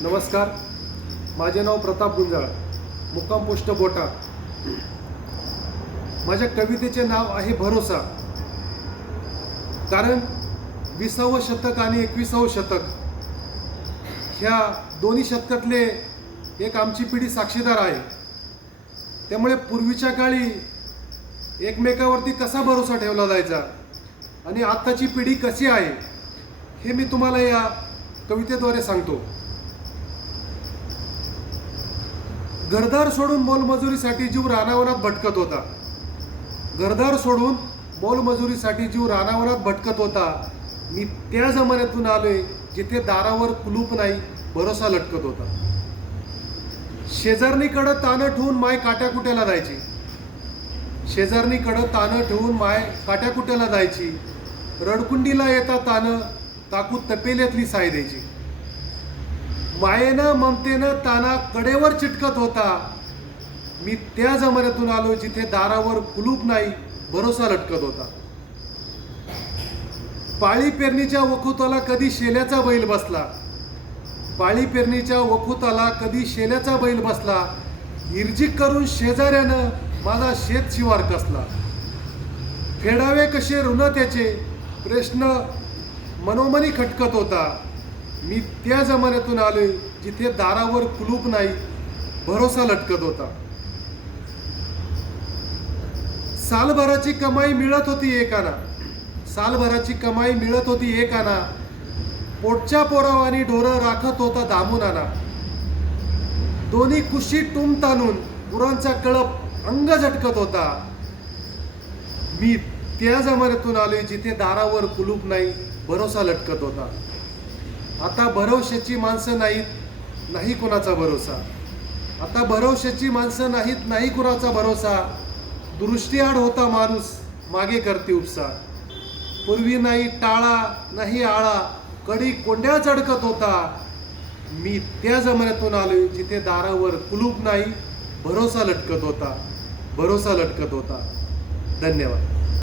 नमस्कार, माझे नाव प्रताप गुंजाळ, मुक्काम पोस्ट बोटा. माझ्या कवितेचे नाव आहे भरोसा. कारण 20वे शतक आणि 21वे शतक ह्या दोन्ही शतकातले एक आमची पिढी साक्षीदार आहे. त्यामुळे पूर्वीच्या काळी एकमेकावरती कसा भरोसा ठेवला जायचा आणि आत्ताची पिढी कशी आहे हे मी तुम्हाला या कवितेद्वारे सांगतो. घरदार सोडून मोलमजुरीसाठी जीव रानावनात भटकत होता. घरदार सोडून मोलमजुरीसाठी जीव रानावनात भटकत होता. मी त्या जमान्यातून आलोय जिथे दारावर कुलूप नाही, भरोसा लटकत होता. शेजारणीकडं तानं ठेवून माय काट्याकुट्याला जायची. शेजारणीकडं तानं ठेवून माय काट्याकुट्याला जायची. रडकुंडीला येता तानं काकू तपेल्यातली साय द्यायची. मायेनं ममतेनं ताना कडेवर चिटकत होता. मी त्या जमान्यातून आलो जिथे दारावर कुलूप नाही, भरोसा लटकत होता. पाळी पेरणीच्या वखुताला कधी शेल्याचा बैल बसला. पाळी पेरणीच्या वखुताला कधी शेल्याचा बैल बसला. इर्जिक करून शेजाऱ्यानं माझा शेत शिवार कसला. फेडावे कसे ऋण त्याचे प्रश्न मनोमनी खटकत होता. मी त्या जमान्यातून आलोय जिथे दारावर कुलूप नाही, भरोसा लटकत होता. सालभराची कमाई मिळत होती एकाना. सालभराची कमाई मिळत होती एकाना. पोटच्या पोरावानी ढोरं राखत होता दामुनाना. दोन्ही कुशी टुम ताणून गुरांचा कळप अंग झटकत होता. मी त्या जमान्यातून आलोय जिथे दारावर कुलूप नाही, भरोसा लटकत होता. आता भरवशाची माणसं नाहीत, नाही कोणाचा भरोसा. आता भरवशाची माणसं नाहीत, नाही कोणाचा भरोसा. दृष्टीआड होता माणूस, मागे करते उपसा. पूर्वी नाही टाळा, नाही आळा, कडी कोंड्या चढकत होता. मी त्या जमान्यातून आलोय जिथे दारावर कुलूप नाही, भरोसा लटकत होता. भरोसा लटकत होता. धन्यवाद.